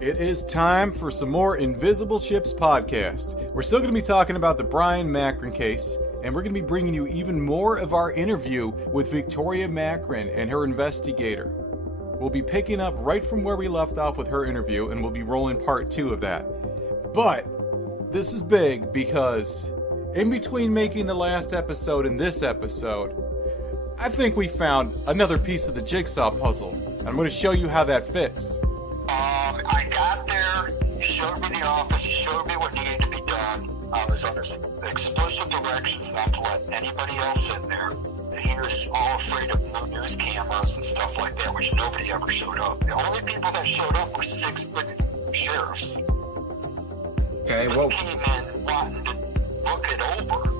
It is time for some more Invisible Ships podcast. We're still going to be talking about the Bryon Macron case, and we're going to be bringing you even more of our interview with Victoria Macron and her investigator. We'll be picking up right from where we left off with her interview, and we'll be rolling part 2 of that. But this is big because in between making the last episode and this episode, I think we found another piece of the jigsaw puzzle. I'm going to show you how that fits. I got there, he showed me the office, he showed me what needed to be done. I was under explicit directions not to let anybody else in there. He was all afraid of news cameras and stuff like that, which nobody ever showed up. The only people that showed up were 6 sheriffs. Okay, They came in wanting to look it over.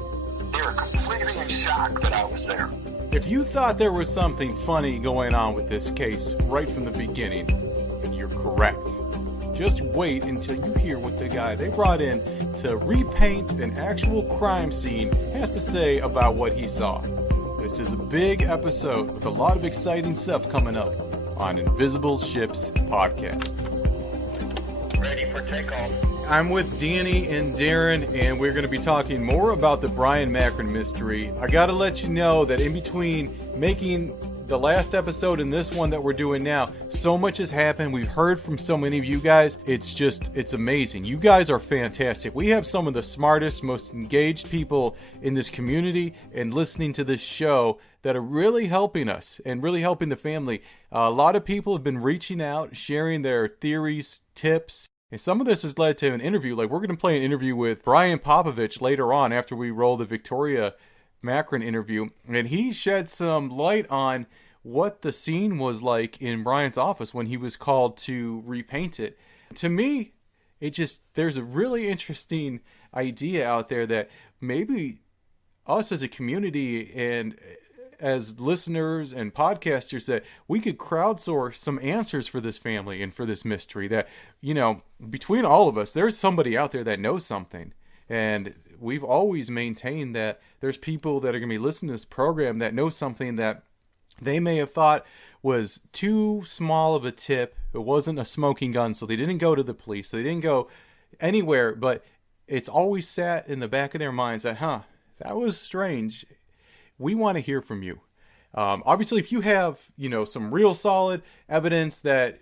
They were completely in shock that I was there. If you thought there was something funny going on with this case right from the beginning, then you're correct. Just wait until you hear what the guy they brought in to repaint an actual crime scene has to say about what he saw. This is a big episode with a lot of exciting stuff coming up on Invisible Ships podcast. Ready for takeoff. I'm with Danny and Darren, and we're going to be talking more about the Bryon Macron mystery. I got to let you know that in between making the last episode and this one that we're doing now, so much has happened. We've heard from so many of you guys. It's amazing. You guys are fantastic. We have some of the smartest, most engaged people in this community and listening to this show that are really helping us and really helping the family. A lot of people have been reaching out, sharing their theories, tips. And some of this has led to an interview. Like, we're going to play an interview with Brian Popovich later on after we roll the Victoria Macron interview. And he shed some light on what the scene was like in Brian's office when he was called to repaint it. To me, there's a really interesting idea out there that maybe us as a community and as listeners and podcasters, that we could crowdsource some answers for this family and for this mystery. That, between all of us, there's somebody out there that knows something. And we've always maintained that there's people that are going to be listening to this program that know something that they may have thought was too small of a tip. It wasn't a smoking gun, so they didn't go to the police. They didn't go anywhere, but it's always sat in the back of their minds that, that was strange. We want to hear from you. Obviously, if you have, some real solid evidence that,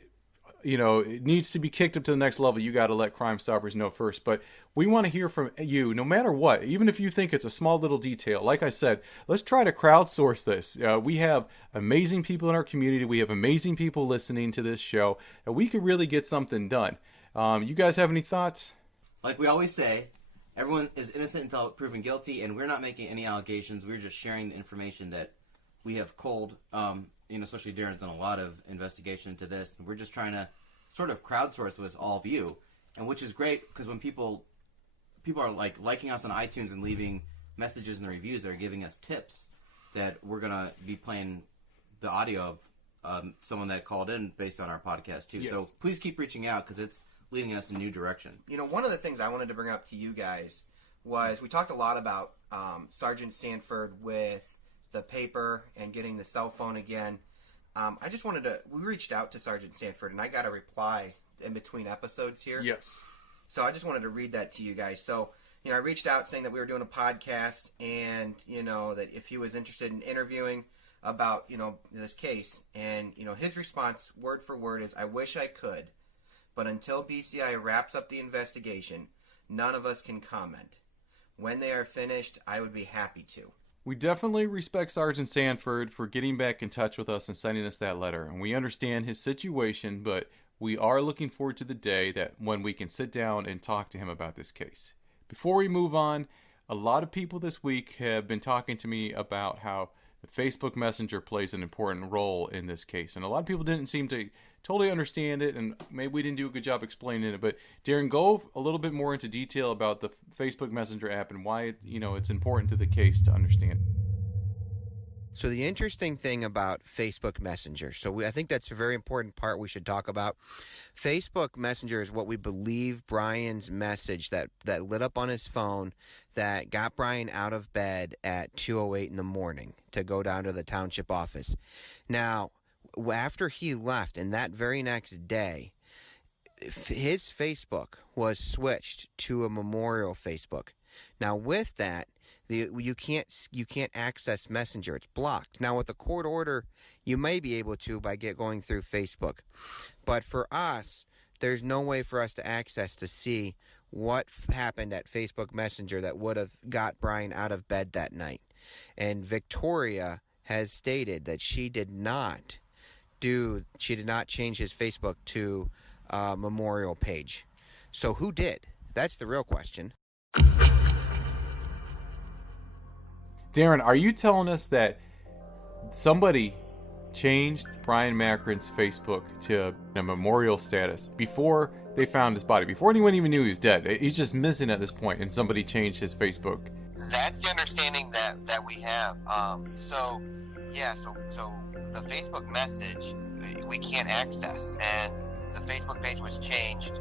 it needs to be kicked up to the next level, you got to let Crime Stoppers know first. But we want to hear from you no matter what, even if you think it's a small little detail. Like I said, let's try to crowdsource this. We have amazing people in our community. We have amazing people listening to this show. And we could really get something done. You guys have any thoughts? Like we always say, everyone is innocent until proven guilty, and we're not making any allegations. We're just sharing the information that we have culled. Especially Darren's done a lot of investigation into this. And we're just trying to sort of crowdsource with all of you, and which is great because when people are liking us on iTunes and leaving messages in the reviews, they're giving us tips that we're gonna be playing the audio of someone that called in based on our podcast too. Yes. So please keep reaching out because it's leading us in a new direction. One of the things I wanted to bring up to you guys was we talked a lot about Sergeant Sanford with the paper and getting the cell phone again. We reached out to Sergeant Sanford, and I got a reply in between episodes here. Yes. So I just wanted to read that to you guys. So, I reached out saying that we were doing a podcast and, that if he was interested in interviewing about, this case. And, his response, word for word, is, "I wish I could, but until BCI wraps up the investigation, none of us can comment. When they are finished, I would be happy to." We definitely respect Sergeant Sanford for getting back in touch with us and sending us that letter. And we understand his situation, but we are looking forward to the day that when we can sit down and talk to him about this case. Before we move on, a lot of people this week have been talking to me about how the Facebook Messenger plays an important role in this case. And a lot of people didn't seem to totally understand it, and maybe we didn't do a good job explaining it. But Darren, go a little bit more into detail about the Facebook Messenger app and why it's important to the case to understand. So the interesting thing about Facebook Messenger, I think that's a very important part we should talk about. Facebook Messenger is what we believe Bryan's message that lit up on his phone that got Bryon out of bed at 2:08 in the morning to go down to the township office. Now, after he left, and that very next day, his Facebook was switched to a memorial Facebook. Now, with that, you can't access Messenger. It's blocked. Now, with a court order, you may be able to by going through Facebook. But for us, there's no way for us to access to see what happened at Facebook Messenger that would have got Bryon out of bed that night. And Victoria has stated that she did not change his Facebook to a memorial page. So who did? That's the real question. Darren, are you telling us that somebody changed Bryon Macron's Facebook to a memorial status before they found his body, before anyone even knew he was dead? He's just missing at this point, and somebody changed his Facebook. That's the understanding that we have. So the Facebook message we can't access, and the Facebook page was changed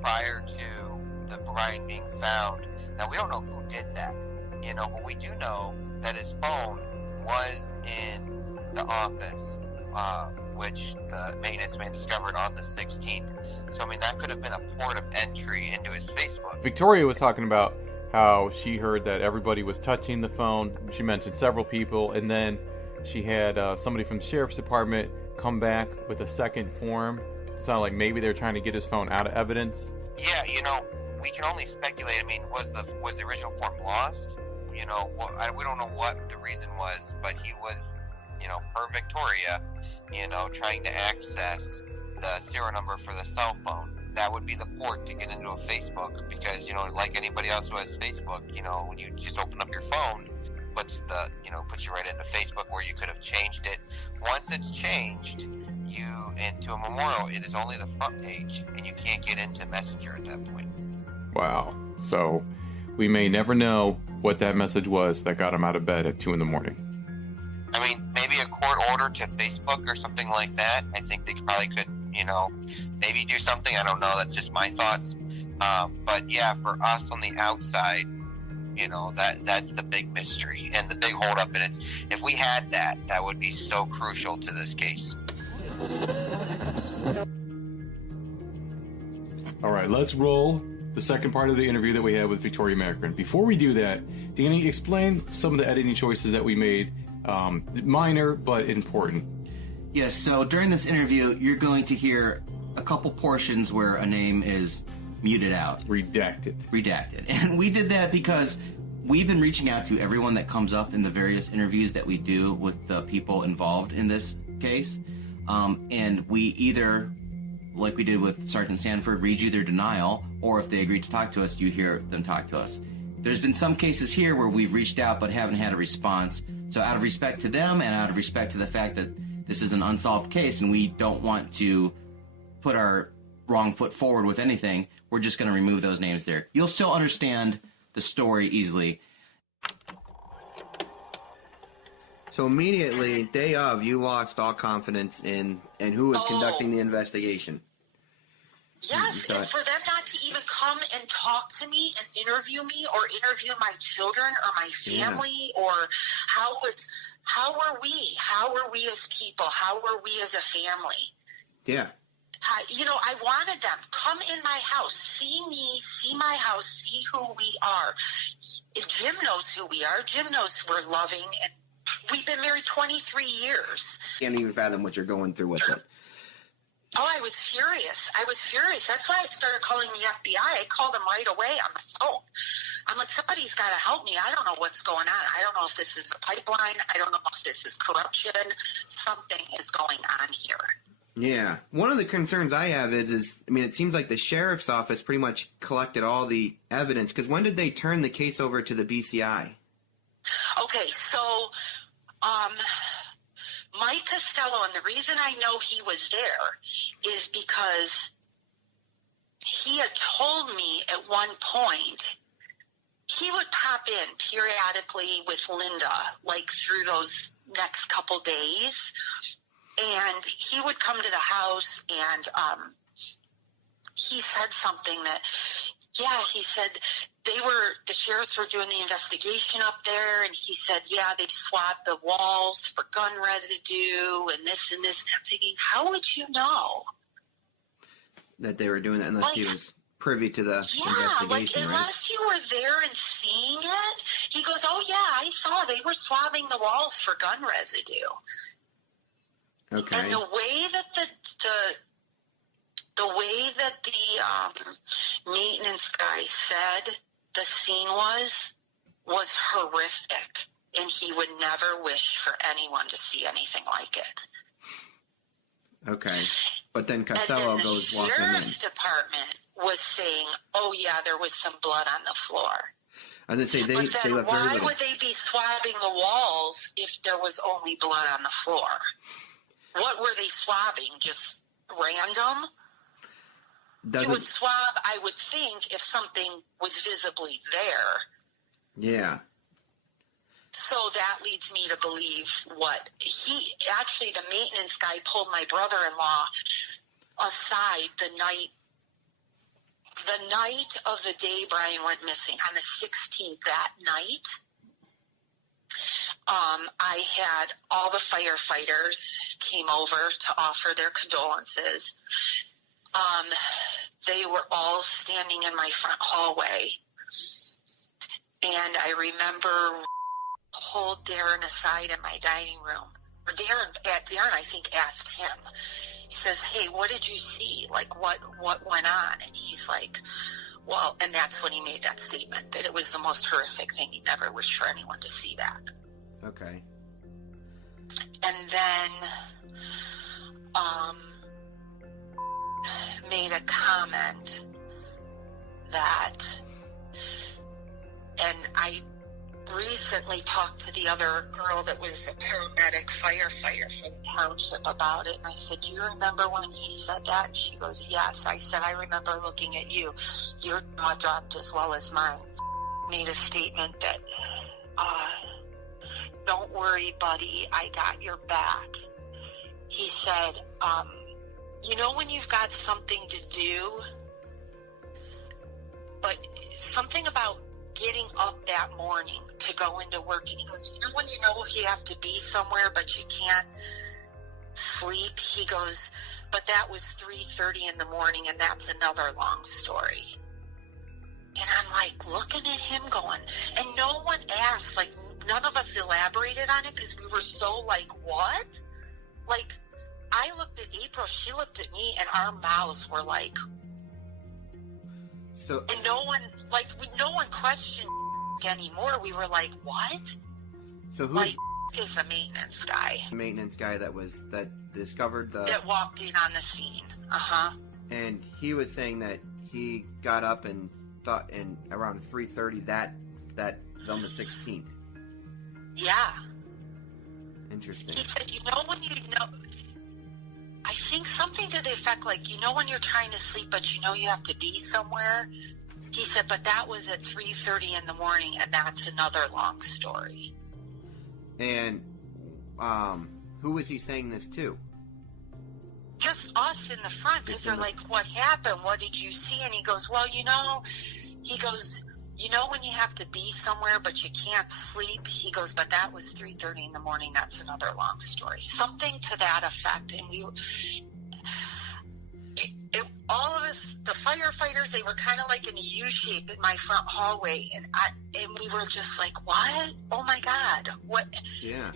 prior to the Bryon being found. Now, we don't know who did that, but we do know that his phone was in the office, which the maintenance man discovered on the 16th. So, that could have been a port of entry into his Facebook. Victoria was talking about how she heard that everybody was touching the phone. She mentioned several people, and then she had somebody from the sheriff's department come back with a second form. It sounded like maybe they're trying to get his phone out of evidence. Yeah, we can only speculate. Was the original form lost? We don't know what the reason was, but he was, per Victoria, trying to access the serial number for the cell phone. That would be the port to get into a Facebook, because, like anybody else who has Facebook, when you just open up your phone, puts you right into Facebook, where you could have changed it. Once it's changed into a memorial, it is only the front page, and you can't get into Messenger at that point. Wow. So we may never know what that message was that got him out of bed at 2 a.m. Maybe a court order to Facebook or something like that. I think they probably could, maybe do something. I don't know. That's just my thoughts. But yeah, for us on the outside, that's the big mystery and the big holdup. And it's, if we had that would be so crucial to this case. All right, let's roll the second part of the interview that we had with Victoria Macron. Before we do that, Danny, explain some of the editing choices that we made. Minor, but important. Yes, so during this interview, you're going to hear a couple portions where a name is muted out. Redacted. And we did that because we've been reaching out to everyone that comes up in the various interviews that we do with the people involved in this case. And we either, like we did with Sergeant Sanford, read you their denial, or if they agreed to talk to us, you hear them talk to us. There's been some cases here where we've reached out but haven't had a response. So out of respect to them and out of respect to the fact that this is an unsolved case and we don't want to put our wrong foot forward with anything, we're just going to remove those names there. You'll still understand the story easily. So immediately, day of, you lost all confidence in who was conducting the investigation. Yes, and for them not to even come and talk to me and interview me or interview my children or my family, or how were we as people? How were we as a family? Yeah. I wanted them. Come in my house. See me. See my house. See who we are. Jim knows who we are. Jim knows we're loving. And we've been married 23 years. Can't even fathom what you're going through with it. Oh, I was furious. That's why I started calling the FBI. I called them right away on the phone. I'm like, somebody's got to help me. I don't know what's going on. I don't know if this is a pipeline. I don't know if this is corruption. Something is going on here. Yeah. One of the concerns I have is it seems like the sheriff's office pretty much collected all the evidence, because when did they turn the case over to the BCI? Okay, so Mike Costello, and the reason I know he was there is because he had told me at one point he would pop in periodically with Linda, like through those next couple days. And he would come to the house, and he said something that, he said the sheriffs were doing the investigation up there, and he said, they swabbed the walls for gun residue and this and this. And I'm thinking, how would you know? that they were doing that unless he was privy to the investigation, right? Unless you were there and seeing it. He goes, oh yeah, I saw they were swabbing the walls for gun residue. Okay. And the way that the maintenance guy said the scene was horrific, and he would never wish for anyone to see anything like it. Okay. But then Costello goes walking in. The sheriff's department was saying, oh yeah, there was some blood on the floor. And they say they but then left why everybody. would they be swabbing the walls if there was only blood on the floor? What were they swabbing? Just random? You would swab, I would think, if something was visibly there. Yeah. So that leads me to believe the maintenance guy pulled my brother-in-law aside the night of the day Bryon went missing, on the 16th that night. I had all the firefighters came over to offer their condolences. They were all standing in my front hallway. And I remember pulled Darren aside in my dining room. Or Darren, I think, asked him. He says, hey, what did you see? Like, what went on? And he's like, well, and that's when he made that statement, that it was the most horrific thing. He never wished for anyone to see that. Okay. And then made a comment that, and I recently talked to the other girl that was the paramedic firefighter for the township about it, and I said, do you remember when he said that? And she goes, yes. I said, I remember looking at you. Your jaw dropped as well as mine. Made a statement that, don't worry, buddy, I got your back. He said, you know when you've got something to do, but something about getting up that morning to go into work, and he goes, you know when you know you have to be somewhere but you can't sleep? He goes, but that was 3:30 in the morning, and that's another long story. And I'm like looking at him going, and no one asked, like none of us elaborated on it because we were so like, what? Like, I looked at April, she looked at me, and our mouths were like, so, and no one questioned anymore. We were like, what? So who is the maintenance guy? The maintenance guy that discovered that walked in on the scene. And he was saying that he got up and thought in around 3:30 that on the 16th. Yeah. Interesting. He said, you know when you know, I think something to the effect like, you know when you're trying to sleep but you know you have to be somewhere? He said, but that was at 3:30 in the morning, and that's another long story. And who was he saying this to? Just us in the front, because they're like, what happened? What did you see? And he goes, well, you know when you have to be somewhere but you can't sleep? He goes, but that was 3:30 in the morning. That's another long story. Something to that effect. And all of us, the firefighters, they were kind of like in a U shape in my front hallway. And we were just like, what? Oh my God. What? Yeah.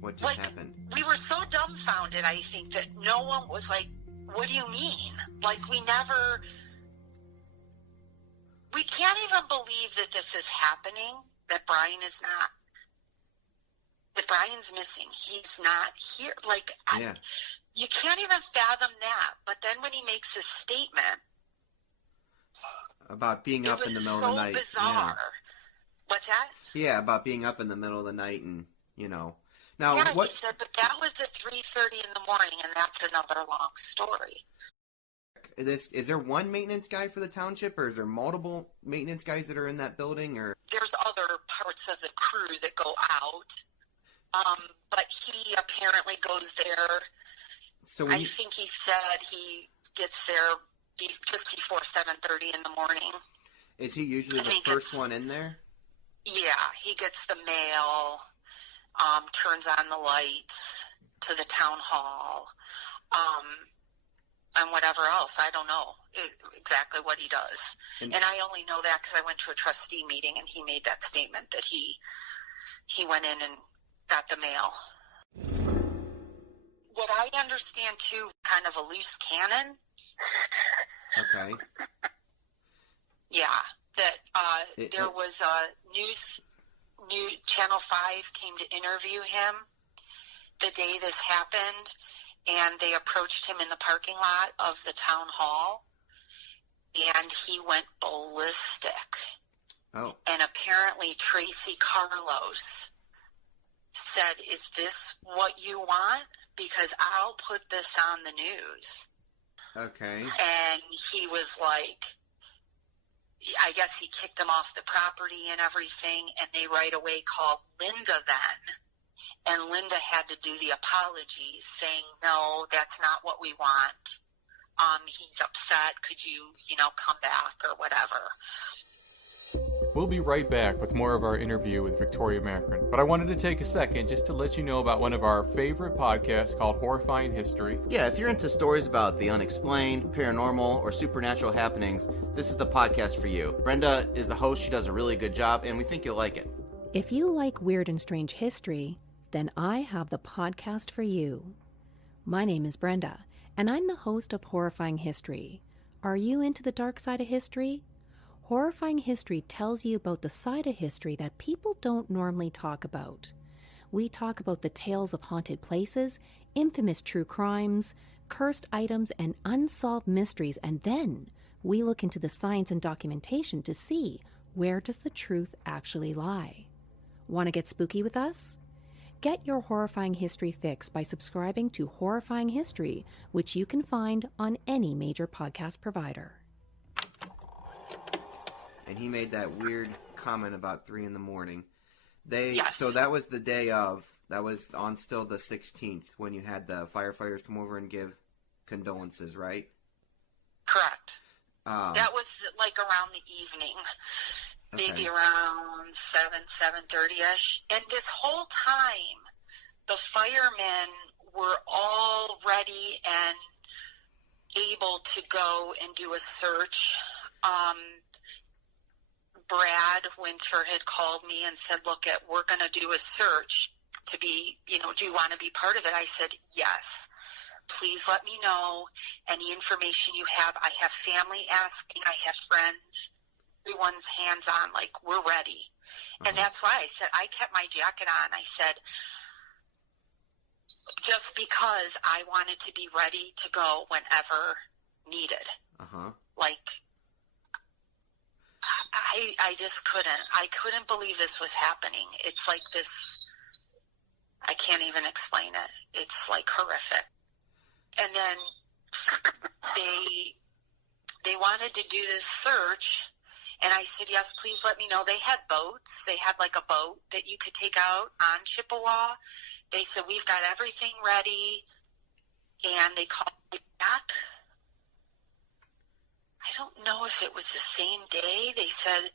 What just happened? We were so dumbfounded, I think, that no one was like, what do you mean? Like, we can't even believe that this is happening, that Bryon's missing. He's not here. Like, yeah. You can't even fathom that. But then when he makes his statement about being up in the middle of the night. It was so bizarre. Yeah. What's that? Yeah, about being up in the middle of the night and, Now, yeah, what? He said, but that was at 3:30 in the morning, and that's another long story. Is there one maintenance guy for the township, or is there multiple maintenance guys that are in that building? Or there's other parts of the crew that go out, but he apparently goes there. So I think he said he gets there just before 7:30 in the morning. Is he usually the first one in there? Yeah, he gets the mail, turns on the lights to the town hall. and whatever else. I don't know exactly what he does. And I only know that because I went to a trustee meeting and he made that statement that he went in and got the mail. What I understand, too, kind of a loose cannon. Okay. Yeah, that there was a news Channel 5 came to interview him the day this happened, and they approached him in the parking lot of the town hall, and he went ballistic. Oh. And apparently Tracy Carlos said, "Is this what you want? Because I'll put this on the news." Okay. And he was like, I guess he kicked him off the property and everything, and they right away called Linda then. And Linda had to do the apologies, saying, "No, that's not what we want. He's upset. Could you, come back or whatever." We'll be right back with more of our interview with Victoria Macron. But I wanted to take a second just to let you know about one of our favorite podcasts called Horrifying History. Yeah, if you're into stories about the unexplained, paranormal, or supernatural happenings, this is the podcast for you. Brenda is the host. She does a really good job, and we think you'll like it. If you like weird and strange history, then I have the podcast for you. My name is Brenda, and I'm the host of Horrifying History. Are you into the dark side of history? Horrifying History tells you about the side of history that people don't normally talk about. We talk about the tales of haunted places, infamous true crimes, cursed items, and unsolved mysteries, and then we look into the science and documentation to see where does the truth actually lie. Want to get spooky with us? Get your Horrifying History fix by subscribing to Horrifying History, which you can find on any major podcast provider. And he made that weird comment about 3 a.m. Yes. So that was the day of. That was on still the 16th when you had the firefighters come over and give condolences, right? Correct. That was like around the evening, maybe around 7:30ish. And this whole time, the firemen were all ready and able to go and do a search. Brad Winter had called me and said, "Look, we're going to do a search to be, do you want to be part of it?" I said, "Yes. Please let me know any information you have. I have family asking. I have friends. Everyone's hands on, like, we're ready." And that's why I said, I kept my jacket on. I said, just because I wanted to be ready to go whenever needed. Like, I just couldn't. I couldn't believe this was happening. It's like this, I can't even explain it. It's like horrific. And then they wanted to do this search, and I said, "Yes, please let me know." They had boats. They had like a boat that you could take out on Chippewa. They said, "We've got everything ready," and they called me back. I don't know if it was the same day, they said,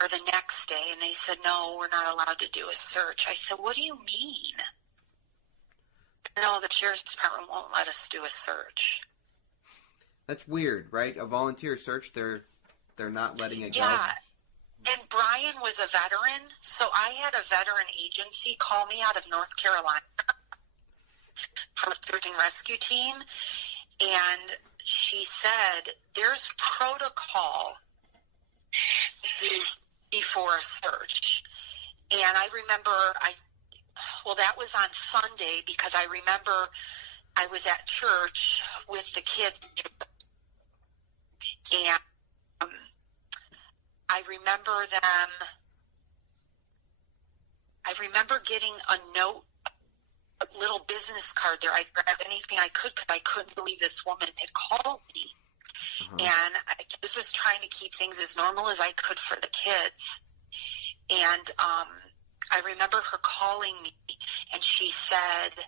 or the next day, and they said, "No, we're not allowed to do a search." I said, "What do you mean?" "No, the sheriff's department won't let us do a search." That's weird, right? A volunteer search, they're not letting it go? Yeah. And Bryon was a veteran, so I had a veteran agency call me out of North Carolina from a search and rescue team, and she said, "There's protocol before a search." And I remember, that was on Sunday, because I remember I was at church with the kids, and I remember getting a note, a little business card there. I grabbed anything I could because I couldn't believe this woman had called me. And I just was trying to keep things as normal as I could for the kids. And I remember her calling me, and she said,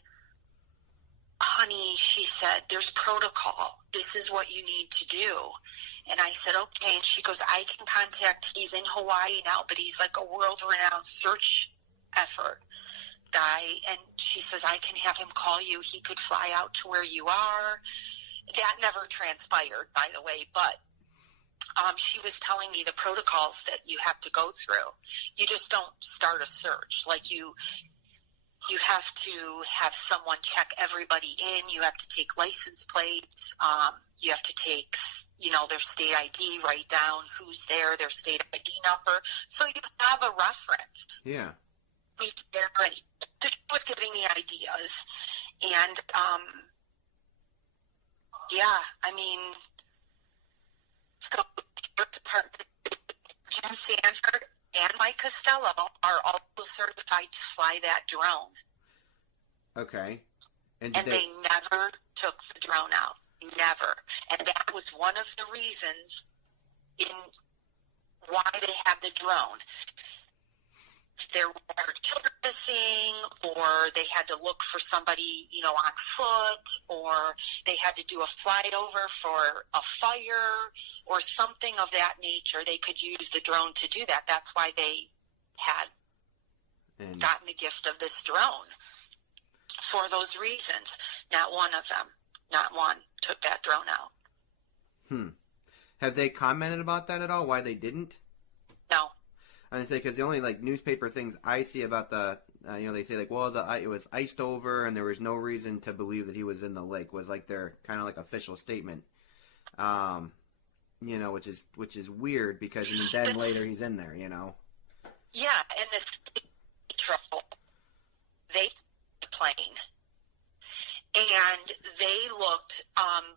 "Honey," she said, "there's protocol. This is what you need to do." And I said, "Okay." And she goes, "I can contact, he's in Hawaii now, but he's like a world-renowned search effort guy." And she says, "I can have him call you. He could fly out to where you are." that never transpired, by the way, but she was telling me the protocols that you have to go through. You just don't start a search. Like you have to have someone check everybody in. You have to take license plates. You have to take, their state ID, write down who's there, their state ID number. So you have a reference. Yeah. Who's there, and she was giving me ideas. And, so Jim Sanford and Mike Costello are also certified to fly that drone. Okay. And they never took the drone out. Never. And that was one of the reasons in why they had the drone. There were children missing, or they had to look for somebody, on foot, or they had to do a flight over for a fire or something of that nature. They could use the drone to do that. That's why they had gotten the gift of this drone for those reasons. Not one took that drone out. Have they commented about that at all? Why they didn't? No. I was going to say, because the only, newspaper things I see about the, they say, it was iced over and there was no reason to believe that he was in the lake, was, their kind of, official statement. Which is weird, because then later he's in there, Yeah, and this trouble, they plane. And they looked,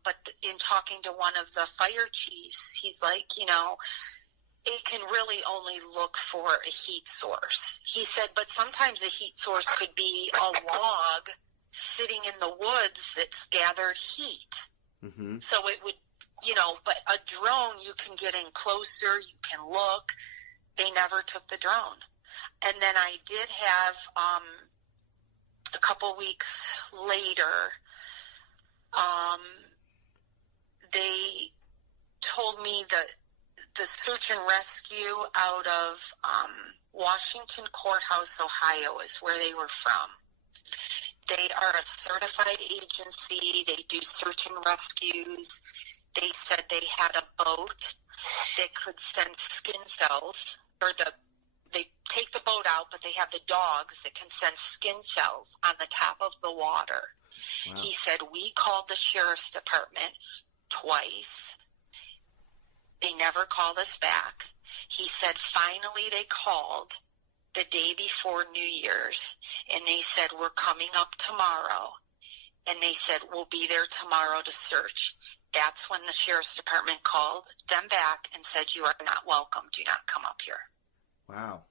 but in talking to one of the fire chiefs, he's like, it can really only look for a heat source. He said, but sometimes a heat source could be a log sitting in the woods that's gathered heat. Mm-hmm. So it would, but a drone, you can get in closer, you can look. They never took the drone. And then I did have, a couple weeks later, they told me that the search and rescue out of Washington Courthouse, Ohio, is where they were from. They are a certified agency. They do search and rescues. They said they had a boat that could send skin cells, they take the boat out, but they have the dogs that can send skin cells on the top of the water. Wow. He said, we called the sheriff's department twice. They never called us back. He said finally they called the day before New Year's, and they said, we're coming up tomorrow. And they said, we'll be there tomorrow to search. That's when the sheriff's department called them back and said, you are not welcome. Do not come up here. Wow.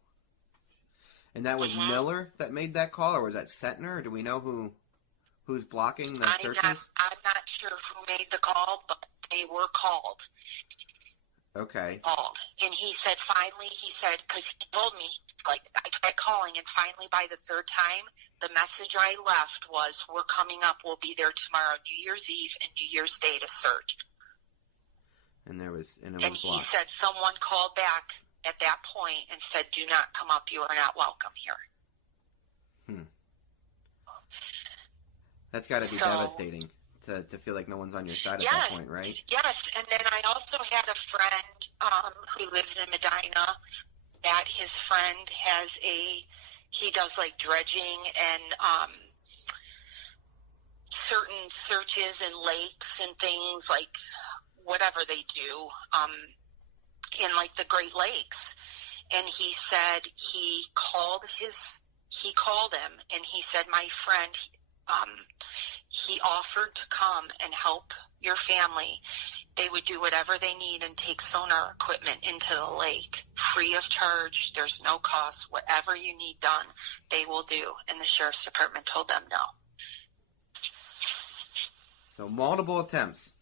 And that was Miller that made that call, or was that Sentner? Do we know who's blocking the searches? I'm not sure who made the call, but they were called. Okay. Called. And he said, finally, because he told me, I tried calling, and finally by the third time, the message I left was, we're coming up, we'll be there tomorrow, New Year's Eve and New Year's Day to search. And he said someone called back at that point and said, do not come up, you are not welcome here. That's got to be devastating to feel like no one's on your side at that point, right? Yes, and then I also had a friend who lives in Medina, that his friend he does dredging and certain searches in lakes and things, whatever they do, in the Great Lakes. And he said he called him and he said, my friend, he offered to come and help your family. They would do whatever they need and take sonar equipment into the lake free of charge. There's no cost. Whatever you need done, they will do. And the sheriff's department told them no. So multiple attempts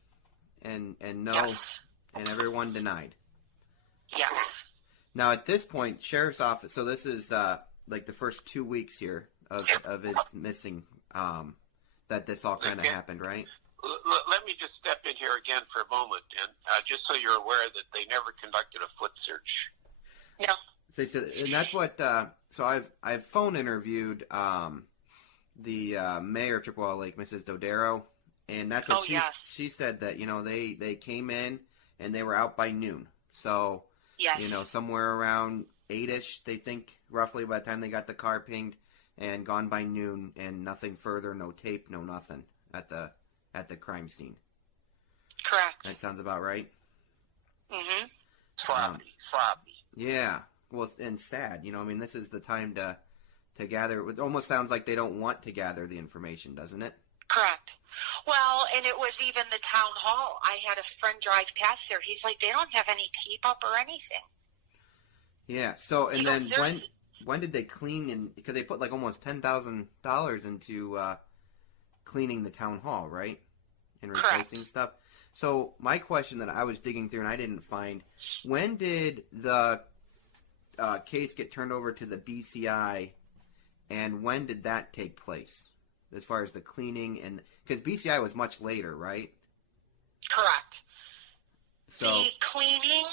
and no, yes. And everyone denied. Yes. Now at this point, sheriff's office. So this is the first 2 weeks here of his missing. That this all kind of happened, right? Let me just step in here again for a moment, and just so you're aware that they never conducted a foot search. No. So and that's what. So I've phone interviewed the mayor of Chippewa Lake, Mrs. Dodero, And that's what yes. she said, that, they came in and they were out by noon. So, yes. Somewhere around 8-ish, they think, roughly, by the time they got the car pinged, and gone by noon, and nothing further, no tape, no nothing at the crime scene. Correct. That sounds about right? Mm-hmm. Sloppy. Yeah. Well, and sad. This is the time to gather. It almost sounds like they don't want to gather the information, doesn't it? Correct. Well, and it was even the town hall. I had a friend drive past there. He's like, they don't have any tape up or anything. Yeah. So, and then there's... when did they clean? Because they put like almost $10,000 into cleaning the town hall, right? And replacing Correct. stuff. So my question that I was digging through and I didn't find, when did the case get turned over to the BCI, and when did that take place? As far as the cleaning, and because BCI was much later, right? Correct. So the cleaning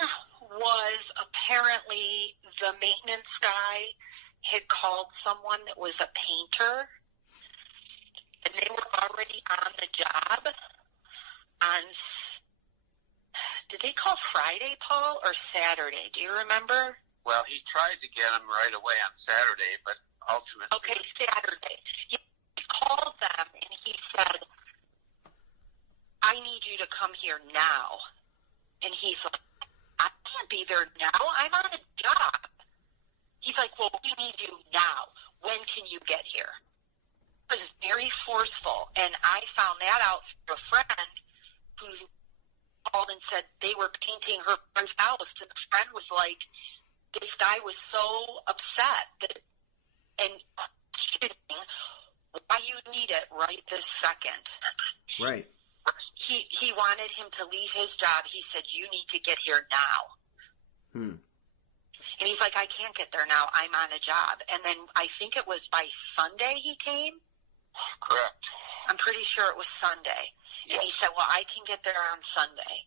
was apparently the maintenance guy had called someone that was a painter, and they were already on the job on, did they call Friday, Paul, or Saturday? Do you remember? Well, he tried to get him right away on Saturday, but ultimately... Okay, Saturday. He called them, and he said, I need you to come here now. And he's like, I can't be there now. I'm on a job. He's like, well, we need you now. When can you get here? It was very forceful, and I found that out through a friend who called and said they were painting her friend's house, and the friend was like, this guy was so upset and questioning why you need it right this second. right. He wanted him to leave his job. He said, you need to get here now. And he's like, I can't get there now. I'm on a job. And then I think it was by Sunday he came. Correct. I'm pretty sure it was Sunday. And he said, well, I can get there on Sunday.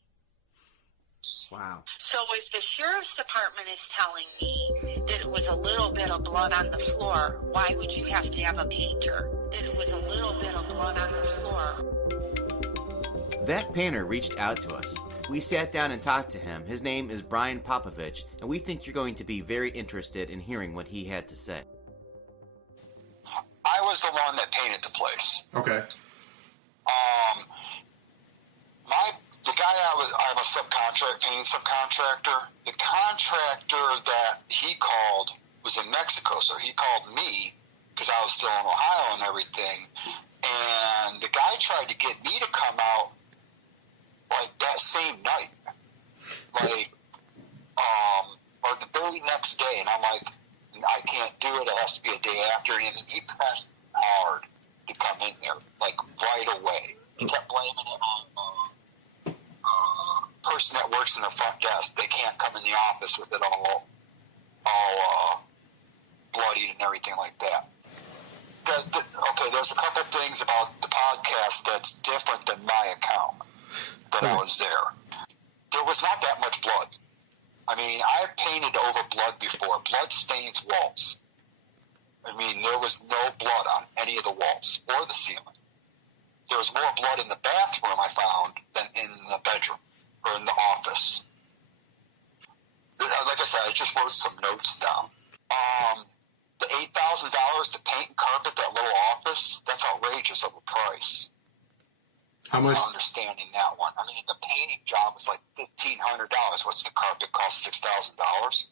Wow. So if the sheriff's department is telling me that it was a little bit of blood on the floor, why would you have to have a painter? That it was a little bit of blood on the floor. That painter reached out to us. We sat down and talked to him. His name is Bryon Popovich, and we think you're going to be very interested in hearing what he had to say. I was the one that painted the place. Okay. The guy I'm a subcontract, painting subcontractor. The contractor that he called was in Mexico, so he called me because I was still in Ohio and everything. And the guy tried to get me to come out like that same night, or the very next day. And I'm like, I can't do it. It has to be a day after. And he pressed hard to come in there, like right away. He kept blaming it on person that works in the front desk. They can't come in the office with it all bloodied and everything like that. Okay, there's a couple things about the podcast that's different than my account that I was there. There was not that much blood. I mean, I've painted over blood before. Blood stains walls. I mean, there was no blood on any of the walls or the ceiling. There was more blood in the bathroom I found than in the bedroom or in the office. Like I said, I just wrote some notes down. The $8,000 to paint and carpet that little office, that's outrageous of a price. How much? I'm not understanding that one. I mean, the painting job was like $1,500. What's the carpet cost? $6,000?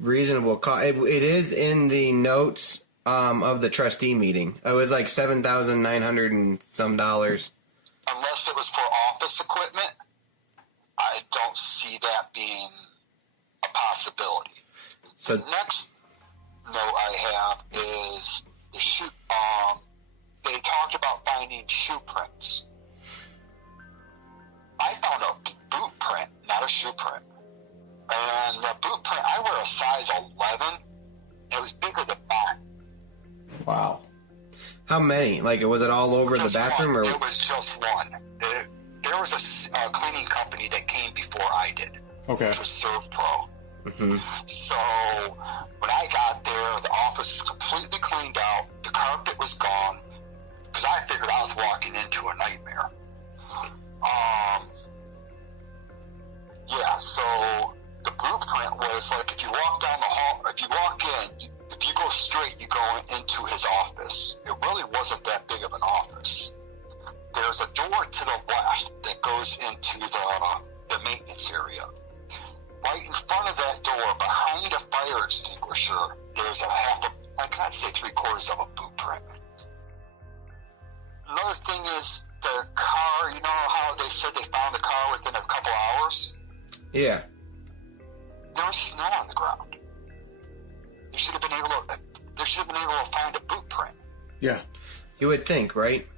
Reasonable cost. It is in the notes of the trustee meeting. It was like $7,900 and some dollars. Unless it was for office equipment, I don't see that being a possibility. So the next note I have is the shoe. They talked about finding shoe prints. I found a boot print, not a shoe print. And the boot print, I wear a size 11. It was bigger than mine. Wow. how many? Like, was it all over Just the bathroom? one. Or It was just one. There was a cleaning company that came before I did, Okay. which was Serve Pro. Mm-hmm. So when I got there, the office was completely cleaned out. The carpet was gone. because I figured I was walking into a nightmare. Yeah, so the blueprint was like if you walk down the hall, if you walk in, if you go straight, you go into his office. It really wasn't that big of an office. There's a door to the left that goes into the maintenance area. Right in front of that door, behind a fire extinguisher, there's I can't say 3/4 of a boot print. Another thing is the car, you know how they said they found the car within a couple hours? Yeah. There was snow on the ground. They should have been able to find a boot print. Yeah. You would think, right?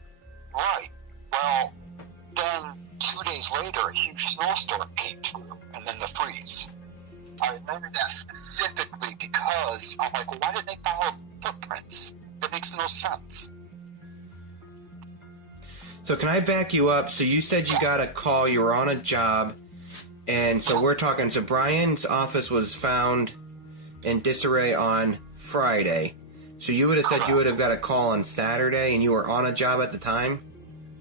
Right. Well, then 2 days later, a huge snowstorm came through, and then the freeze. I remember that specifically because I'm like, well, why didn't they follow footprints? That makes no sense. So can I back you up? So you said you got a call, you were on a job, and so we're talking, so Bryan's office was found in disarray on Friday. So you would have said you would have got a call on Saturday, and you were on a job at the time?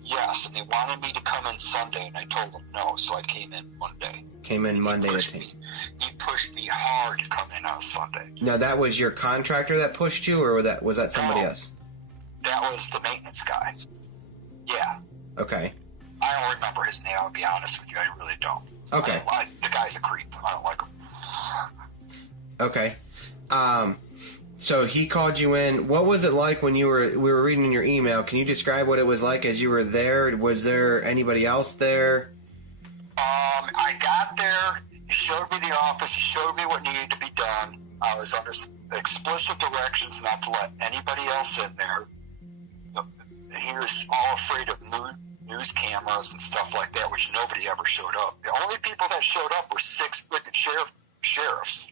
Yes, and they wanted me to come in Sunday, and I told them no, so I came in Monday. Came in Monday. He pushed me hard to come in on Sunday. Now, that was your contractor that pushed you, or was that somebody else? That was the maintenance guy. Yeah. Okay. I don't remember his name, I'll be honest with you. I really don't. Okay. The guy's a creep. I don't like him. Okay. So he called you in. What was it like when we were reading in your email? Can you describe what it was like as you were there? Was there anybody else there? I got there. He showed me the office. He showed me what needed to be done. I was under explicit directions not to let anybody else in there. He was all afraid of news cameras and stuff like that, which nobody ever showed up. The only people that showed up were 6 wicked sheriffs.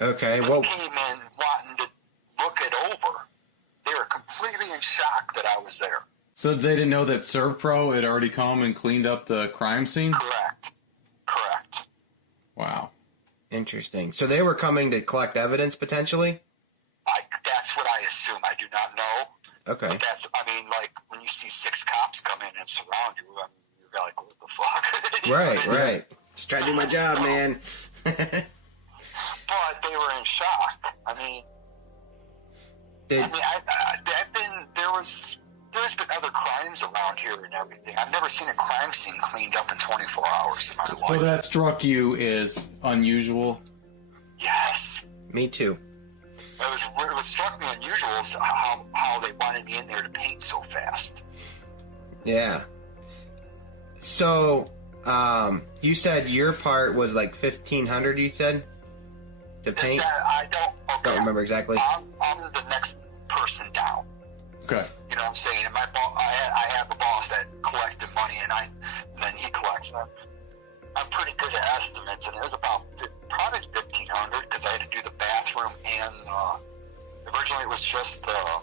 Okay, They came in wanting to look it over. They were completely in shock that I was there. So they didn't know that ServPro had already come and cleaned up the crime scene? Correct. Wow. Interesting. So they were coming to collect evidence, potentially? That's what I assume. I do not know. Okay. But like, when you see 6 cops come in and surround you, you're like, what the fuck? Right. Just trying to do my job, man. But they were in shock. There's been other crimes around here and everything. I've never seen a crime scene cleaned up in 24 hours in my life. So that struck you as unusual? Yes. Me too. What struck me unusual is how they wanted me in there to paint so fast. Yeah. So, you said your part was like $1,500, you said? To paint? I don't remember exactly. I'm the next person down. Okay. You know what I'm saying? And I have a boss that collected money, and then he collects them. I'm pretty good at estimates, and it was about probably $1,500 because I had to do the bathroom and originally it was just the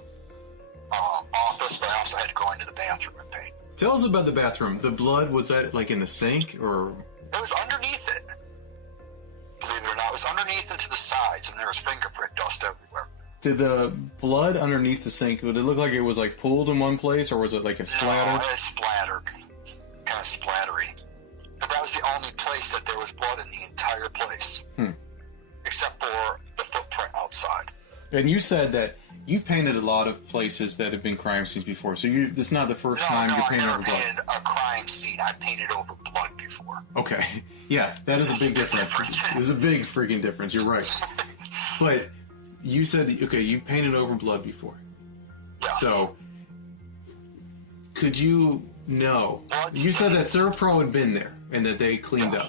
office, but I also had to go into the bathroom and paint. Tell us about the bathroom. The blood, was that like in the sink or? It was underneath it. Believe it or not, it was underneath and to the sides, and there was fingerprint dust everywhere. Did the blood underneath the sink, would it look like it was like pooled in one place, or was it like a splatter? No, it splattered. Kind of splattery. But that was the only place that there was blood in the entire place. Except for the footprint outside. And you said that you've painted a lot of places that have been crime scenes before, so this is not the first time you painted over blood. No, I never painted a crime scene. I painted over blood before. Okay. Yeah, that is a big difference. This is a big freaking difference. You're right. But you said, you painted over blood before. Yeah. So, could you know? You said that ServPro had been there and that they cleaned up.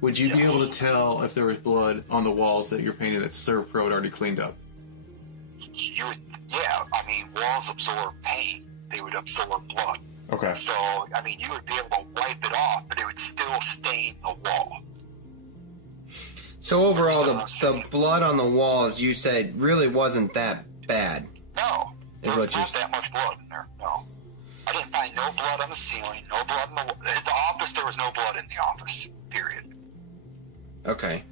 Would you be able to tell if there was blood on the walls that you're painting that ServPro had already cleaned up? Walls absorb paint. They would absorb blood. Okay. So, you would be able to wipe it off, but it would still stain the wall. So overall, the blood on the walls, you said, really wasn't that bad. No. There was not that much blood in there. No. I didn't find no blood on the ceiling, no blood in the office. There was no blood in the office, period. Okay.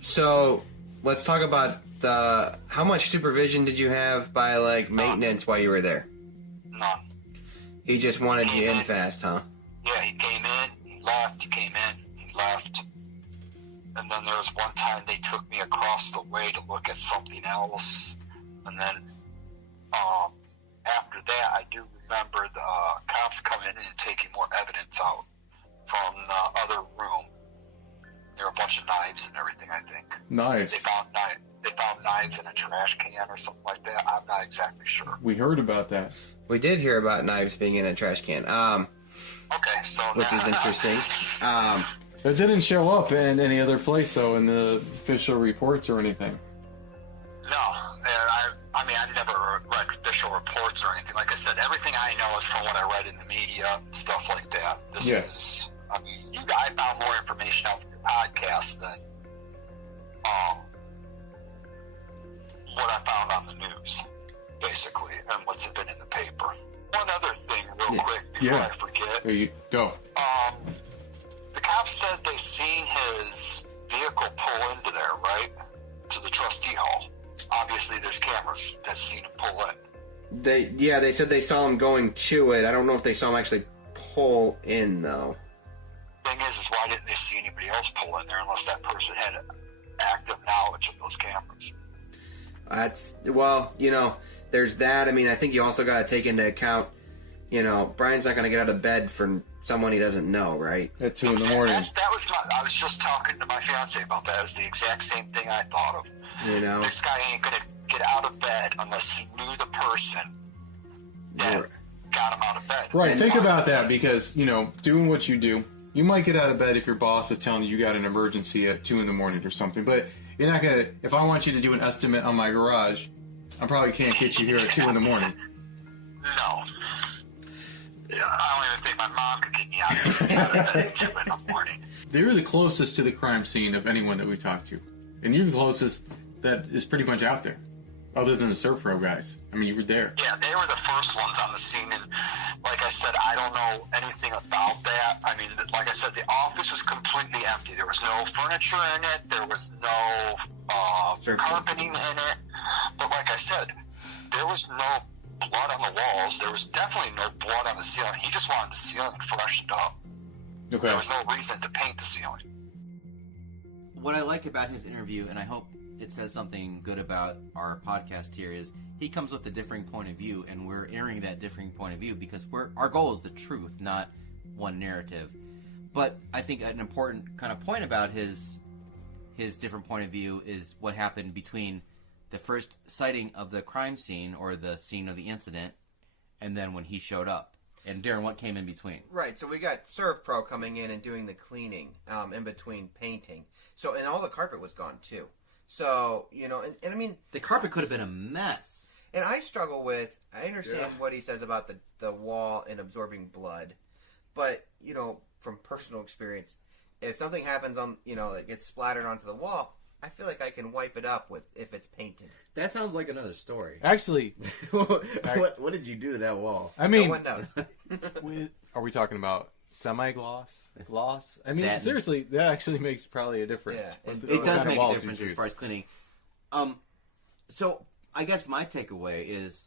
So let's talk about how much supervision did you have by, like, maintenance while you were there? None. He just wanted you in fast, huh? Yeah, he came in, he left, he came in, he left. And then there was one time they took me across the way to look at something else. And then after that, I do remember the cops coming in and taking more evidence out from the other room. There were a bunch of knives and everything, I think. Nice. They found knives in a trash can or something like that. I'm not exactly sure. We heard about that. We did hear about knives being in a trash can. Okay, so which is interesting. It didn't show up in any other place, though, in the official reports or anything. No, I mean, I never read official reports or anything. Like I said, everything I know is from what I read in the media, stuff like that. This is, I mean, I found more information out from your podcast than what I found on the news, basically, and what's been in the paper. One other thing, real quick, before I forget. There you go. The cops said they seen his vehicle pull into there, right? To the trustee hall. Obviously, there's cameras that seen him pull in. They said they saw him going to it. I don't know if they saw him actually pull in, though. Thing is why didn't they see anybody else pull in there unless that person had active knowledge of those cameras? There's that. I mean, I think you also got to take into account, Bryan's not going to get out of bed for someone he doesn't know, right? At 2 in the morning. I was just talking to my fiance about that. It was the exact same thing I thought of. This guy ain't going to get out of bed unless he knew the person that got him out of bed. Right, and think about that because, doing what you do, you might get out of bed if your boss is telling you got an emergency at 2 in the morning or something, but you're not going to, if I want you to do an estimate on my garage, I probably can't get you here at 2 in the morning. No. I don't even think my mom could get me out of bed at 2 in the morning. They're the closest to the crime scene of anyone that we talked to. And you're the closest that is pretty much out there, other than the Surf Pro guys. I mean, you were there. Yeah, they were the first ones on the scene, and like I said, I don't know anything about that. I mean, like I said, the office was completely empty. There was no furniture in it. There was no carpeting in it. But like I said, there was no blood on the walls. There was definitely no blood on the ceiling. He just wanted the ceiling freshened up. Okay. There was no reason to paint the ceiling. What I like about his interview, and I hope it says something good about our podcast here, is he comes with a differing point of view, and we're airing that differing point of view because our goal is the truth, not one narrative. But I think an important kind of point about his different point of view is what happened between the first sighting of the crime scene or the scene of the incident and then when he showed up. And Darren, what came in between? Right, so we got Surf Pro coming in and doing the cleaning in between painting. So, and all the carpet was gone too. So, and I mean... The carpet could have been a mess. And I struggle with, I understand what he says about the wall and absorbing blood. But, from personal experience, if something happens on, it gets splattered onto the wall, I feel like I can wipe it up if it's painted. That sounds like another story. Actually... what did you do to that wall? I mean... No one knows. Are we talking about semi-gloss? Gloss? I mean, Satin. Seriously, that actually makes probably a difference. Yeah, It does make a difference as far as cleaning. So, I guess my takeaway is,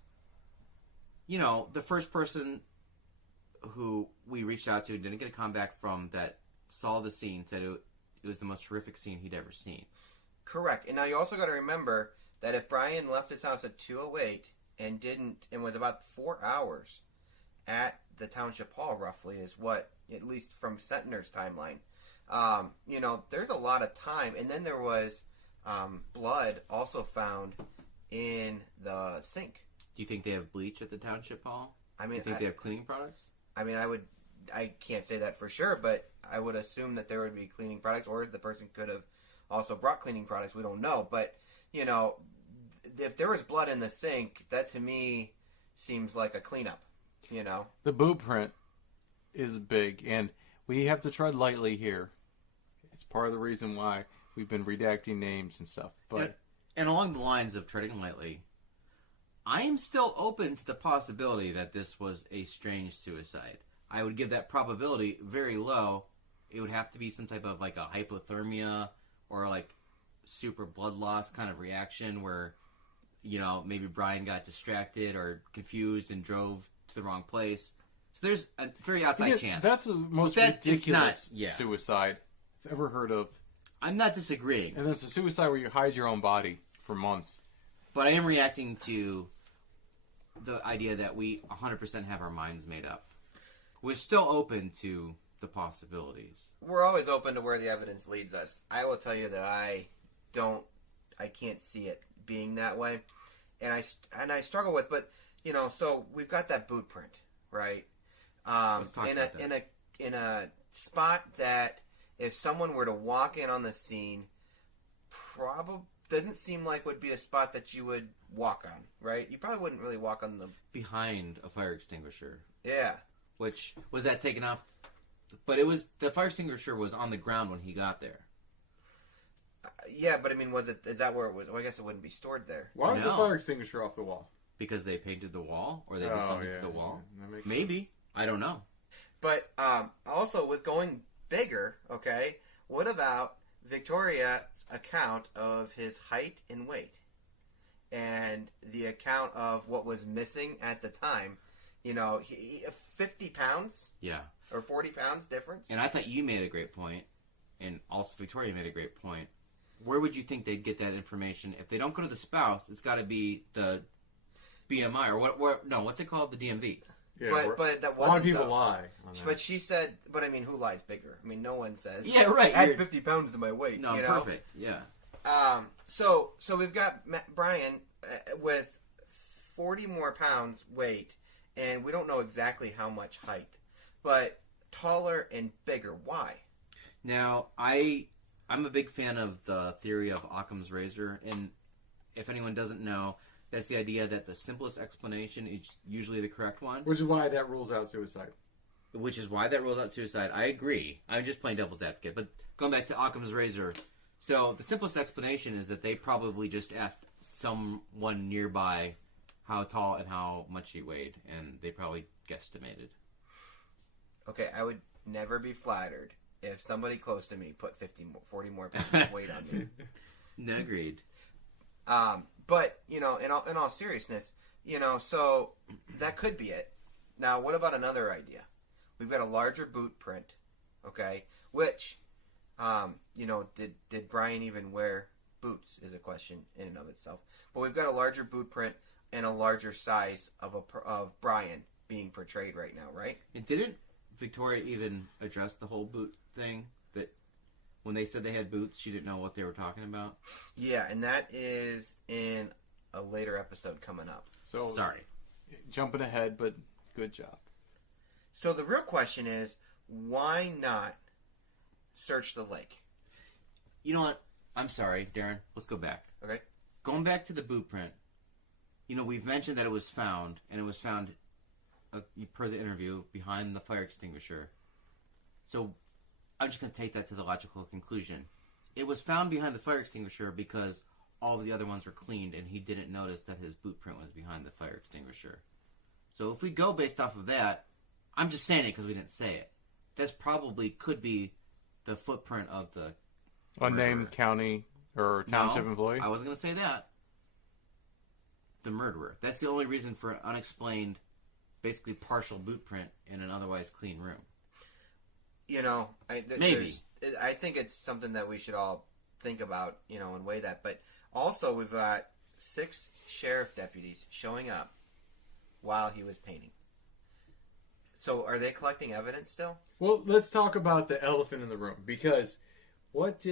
the first person who we reached out to didn't get a comeback from that saw the scene, said it was the most horrific scene he'd ever seen. Correct. And now you also got to remember that if Bryon left his house at 2:08 and was about 4 hours at the township hall, roughly, is what, at least from Sentner's timeline, there's a lot of time. And then there was blood also found in the sink. Do you think they have bleach at the township hall? I mean, do you think they have cleaning products? I mean, I can't say that for sure, but I would assume that there would be cleaning products, or the person could have also brought cleaning products. We don't know, but if there was blood in the sink, that to me seems like a cleanup. The boot print is big, and we have to tread lightly here. It's part of the reason why we've been redacting names and stuff. But and along the lines of treading lightly, I am still open to the possibility that this was a strange suicide. I would give that probability very low. It would have to be some type of like a hypothermia or like super blood loss kind of reaction where, maybe Bryon got distracted or confused and drove to the wrong place. So there's a very outside chance. That's the most ridiculous suicide I've ever heard of. I'm not disagreeing. And it's a suicide where you hide your own body for months. But I am reacting to the idea that we 100% have our minds made up. We're still open to the possibilities. We're always open to where the evidence leads us. I will tell you that I can't see it being that way. And I struggle with, but, so we've got that boot print, right? Let's talk about that. In a spot that if someone were to walk in on the scene, probably doesn't seem like would be a spot that you would walk on, right? You probably wouldn't really walk on the behind a fire extinguisher. Yeah. Which was that taken off? But the fire extinguisher was on the ground when he got there. Yeah, but I mean, is that where it was? Well, I guess it wouldn't be stored there. Why was the fire extinguisher off the wall? Because they painted the wall, or they did something to the wall. Maybe. Sense. I don't know. But also, with going bigger, okay, what about Victoria's account of his height and weight? And the account of what was missing at the time. 50 pounds? Yeah. Or 40 pounds difference? And I thought you made a great point, and also Victoria made a great point. Where would you think they'd get that information? If they don't go to the spouse, it's got to be the BMI, or what's it called? The DMV. Yeah, but that wasn't. A lot of people lie. But she said, but I mean, who lies bigger? I mean, no one says. Yeah, right. Add 50 pounds to my weight. No, perfect. Yeah. So we've got Bryon with 40 more pounds weight, and we don't know exactly how much height, but taller and bigger. Why? Now, I'm a big fan of the theory of Occam's razor, and if anyone doesn't know, that's the idea that the simplest explanation is usually the correct one. Which is why that rules out suicide. I agree. I'm just playing devil's advocate. But going back to Occam's razor, so the simplest explanation is that they probably just asked someone nearby how tall and how much he weighed, and they probably guesstimated. Okay, I would never be flattered if somebody close to me put 40 more pounds of weight on me. No, agreed. But, in all seriousness, so that could be it. Now, what about another idea? We've got a larger boot print, okay? Which, did Bryon even wear boots is a question in and of itself. But we've got a larger boot print and a larger size of Bryon being portrayed right now, right? And didn't Victoria even address the whole boot thing? That when they said they had boots, she didn't know what they were talking about? Yeah, and that is in a later episode coming up. So sorry. Jumping ahead, but good job. So the real question is, why not search the lake? You know what? I'm sorry, Darren. Let's go back. Okay. Going back to the boot print, we've mentioned that it was found, and it was found, per the interview, behind the fire extinguisher. So I'm just going to take that to the logical conclusion. It was found behind the fire extinguisher because all of the other ones were cleaned, and he didn't notice that his boot print was behind the fire extinguisher. So if we go based off of that, I'm just saying it because we didn't say it. That's probably could be the footprint of the unnamed murderer. County or township employee. I wasn't going to say that. The murderer. That's the only reason for an unexplained, basically partial boot print in an otherwise clean room. Maybe. I think it's something that we should all think about, and weigh that. But also, we've got 6 sheriff deputies showing up while he was painting. So, are they collecting evidence still? Well, let's talk about the elephant in the room, because what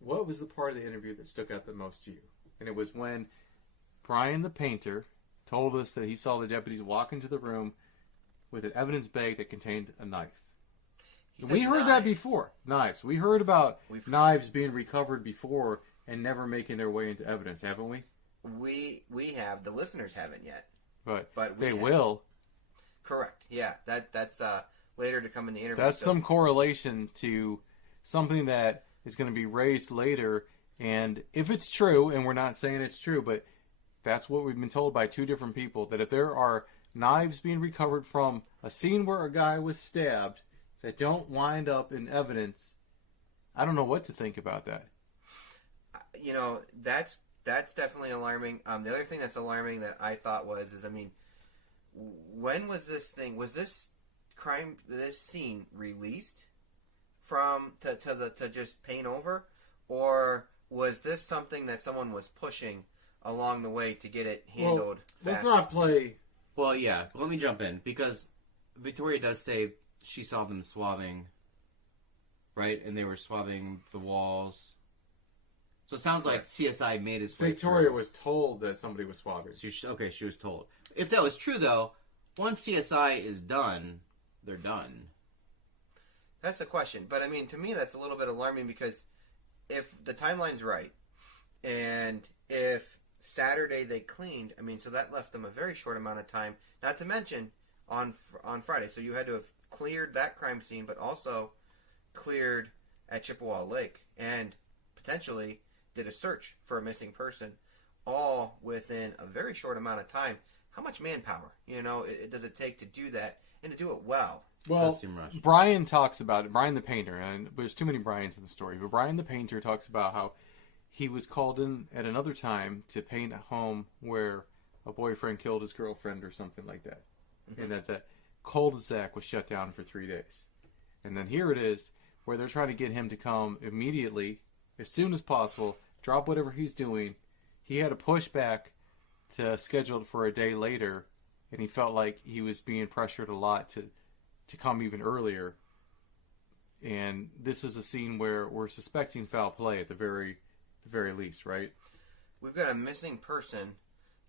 was the part of the interview that stuck out the most to you? And it was when Bryon the painter told us that he saw the deputies walk into the room with an evidence bag that contained a knife. We heard that before. Knives. We heard about knives being recovered before and never making their way into evidence, haven't we? We have. The listeners haven't yet. But they will. Correct. Yeah. That's later to come in the interview. That's some correlation to something that is going to be raised later. And if it's true, and we're not saying it's true, but that's what we've been told by 2 different people, that if there are knives being recovered from a scene where a guy was stabbed that don't wind up in evidence, I don't know what to think about that. that's definitely alarming. The other thing that's alarming that I thought was when was this scene released from to just paint over, or was this something that someone was pushing along the way to get it handled? Let's not play. Well, yeah. Let me jump in because Victoria does say she saw them swabbing, right? And they were swabbing the walls. So it sounds like CSI made its way Victoria through. was told that somebody was swabbing. She was told. If that was true, though, once CSI is done, they're done. That's a question. But, to me, that's a little bit alarming because if the timeline's right, and if Saturday they cleaned, so that left them a very short amount of time, not to mention on Friday. So you had to have cleared that crime scene, but also cleared at Chippewa Lake, and potentially did a search for a missing person, all within a very short amount of time. How much manpower, does it take to do that and to do it well? Well, Bryon talks about it. Bryon the painter, and there's too many Bryons in the story, but Bryon the painter talks about how he was called in at another time to paint a home where a boyfriend killed his girlfriend or something like that. Mm-hmm. And that the cul-de-sac was shut down for 3 days. And then here it is, where they're trying to get him to come immediately, as soon as possible, drop whatever he's doing. He had to push back to schedule it for a day later, and he felt like he was being pressured a lot to come even earlier. And this is a scene where we're suspecting foul play at the very least, right? We've got a missing person,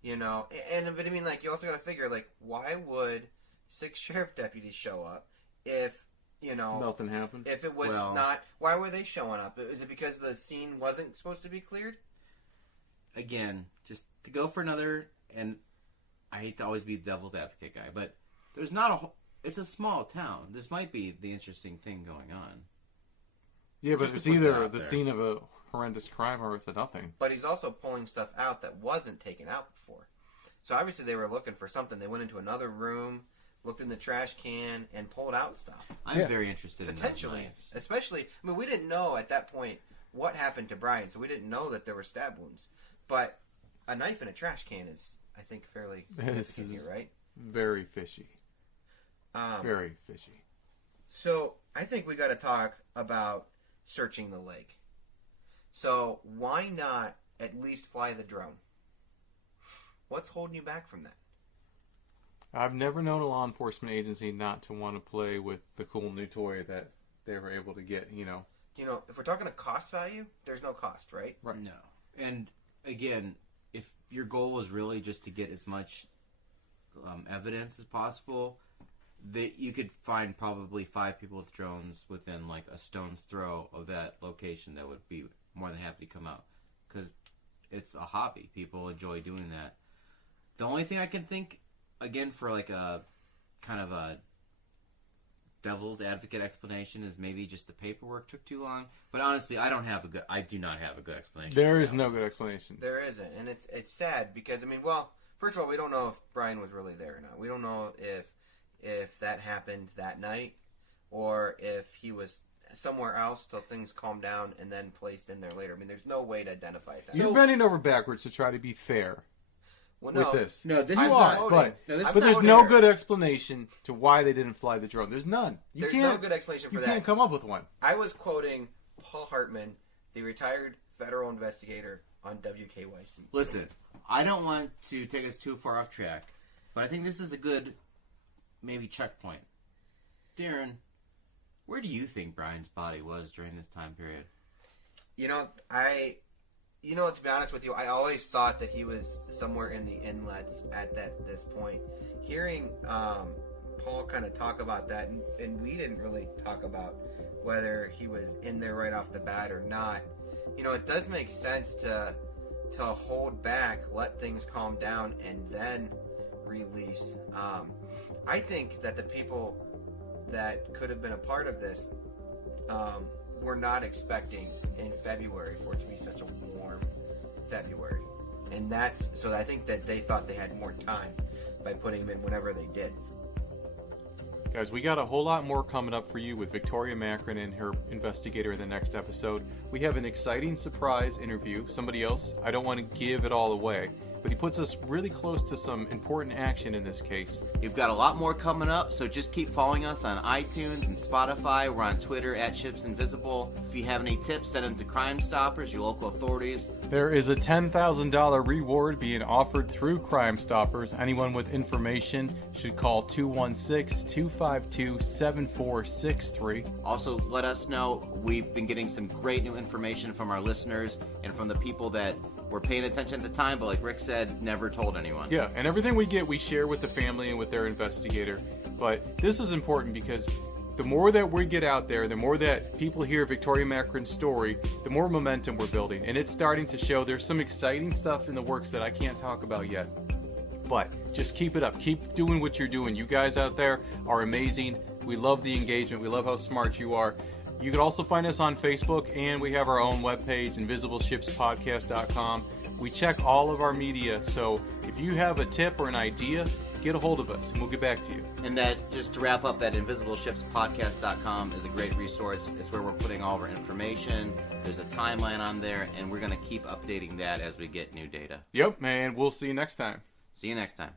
but you also got to figure, why would 6 sheriff deputies show up if, nothing happened? If it was not, why were they showing up? Is it because the scene wasn't supposed to be cleared? Again, just to go for another, and I hate to always be the devil's advocate guy, but there's not it's a small town. This might be the interesting thing going on. Yeah, but it's either the scene of a horrendous crime or it's a nothing. But he's also pulling stuff out that wasn't taken out before. So obviously they were looking for something. They went into another room, looked in the trash can, and pulled out stuff. I'm very interested in potentially, especially. We didn't know at that point what happened to Bryon, so we didn't know that there were stab wounds. But a knife in a trash can is, I think, fairly significant here, right? Very fishy. Very fishy. So I think we got to talk about searching the lake. So why not at least fly the drone? What's holding you back from that? I've never known a law enforcement agency not to want to play with the cool new toy that they were able to get, If we're talking a cost value, there's no cost, right? Right. No. And again, if your goal was really just to get as much evidence as possible, that you could find probably 5 people with drones within a stone's throw of that location that would be more than happy to come out, because it's a hobby. People enjoy doing that. The only thing I can think, again, for a kind of a devil's advocate explanation is maybe just the paperwork took too long. But honestly, I do not have a good explanation. There is no good explanation. There isn't, and it's sad because first of all, we don't know if Bryon was really there or not. We don't know if that happened that night, or if he was somewhere else till things calmed down and then placed in there later. There's no way to identify that. You're bending over backwards to try to be fair with this. No, this is not. But there's no good explanation to why they didn't fly the drone. There's none. There's no good explanation for that. You can't come up with one. I was quoting Paul Hartman, the retired federal investigator on WKYC. Listen, I don't want to take us too far off track, but I think this is a good maybe checkpoint. Darren, where do you think Bryon's body was during this time period? To be honest with you, I always thought that he was somewhere in the inlets at this point. Hearing Paul kind of talk about that, and we didn't really talk about whether he was in there right off the bat or not. It does make sense to hold back, let things calm down, and then release. I think that the people that could have been a part of this were not expecting in February for it to be such a warm February. And so I think that they thought they had more time by putting him in whenever they did. Guys, we got a whole lot more coming up for you with Victoria Macron and her investigator in the next episode. We have an exciting surprise interview. Somebody else, I don't want to give it all away, but he puts us really close to some important action in this case. We've got a lot more coming up, so just keep following us on iTunes and Spotify. We're on Twitter at Chips Invisible. If you have any tips, send them to Crime Stoppers, your local authorities. There is a $10,000 reward being offered through Crime Stoppers. Anyone with information should call 216-252-7463. Also, let us know. We've been getting some great new information from our listeners and from the people that were paying attention at the time, but like Rick said, never told anyone. Yeah, and everything we get, we share with the family and with their investigator. But this is important because the more that we get out there, the more that people hear Victoria Macron's story, the more momentum we're building. And it's starting to show. There's some exciting stuff in the works that I can't talk about yet. But just keep it up. Keep doing what you're doing. You guys out there are amazing. We love the engagement. We love how smart you are. You can also find us on Facebook, and we have our own webpage, invisibleshipspodcast.com. We check all of our media, so if you have a tip or an idea, get a hold of us, and we'll get back to you. And that, just to wrap up, that invisibleshipspodcast.com is a great resource. It's where we're putting all of our information. There's a timeline on there, and we're going to keep updating that as we get new data. Yep, and we'll see you next time. See you next time.